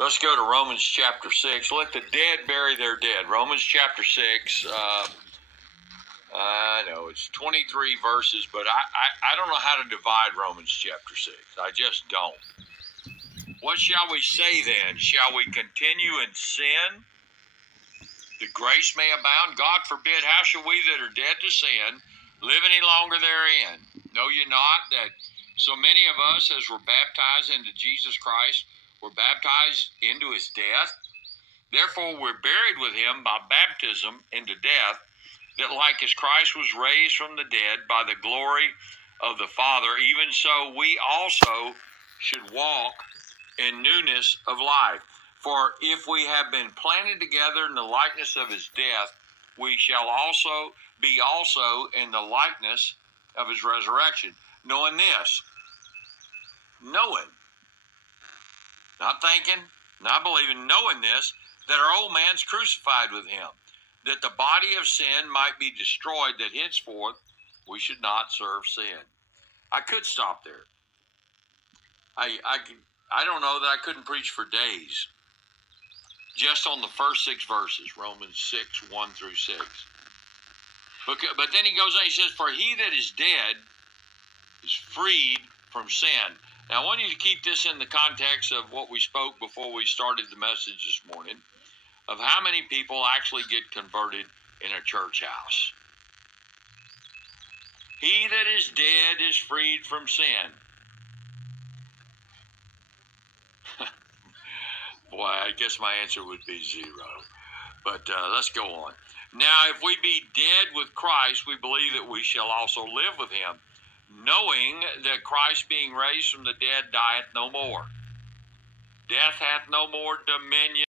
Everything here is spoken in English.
Let's go to Romans chapter 6. Let the dead bury their dead. Romans chapter 6. I know it's 23 verses, but I don't know how to divide Romans chapter 6. I just don't. What shall we say then? Shall we continue in sin, that grace may abound? God forbid. How shall we that are dead to sin live any longer therein? Know ye not that so many of us as were baptized into Jesus Christ were baptized into his death? Therefore we're buried with him by baptism into death, that like as Christ was raised from the dead by the glory of the Father, even so we also should walk in newness of life. For if we have been planted together in the likeness of his death, we shall also be in the likeness of his resurrection. Knowing this, knowing, not thinking, not believing, knowing this, that our old man's crucified with him, that the body of sin might be destroyed, that henceforth we should not serve sin. I could stop there. I don't know that I couldn't preach for days just on the first 6 verses, Romans 6, 1 through 6. But then he goes on, he says, for he that is dead is freed from sin. Now I want you to keep this in the context of what we spoke before we started the message this morning, of how many people actually get converted in a church house. He that is dead is freed from sin. Boy, I guess my answer would be 0. But let's go on. Now, if we be dead with Christ, we believe that we shall also live with him, knowing that Christ being raised from the dead dieth no more. Death hath no more dominion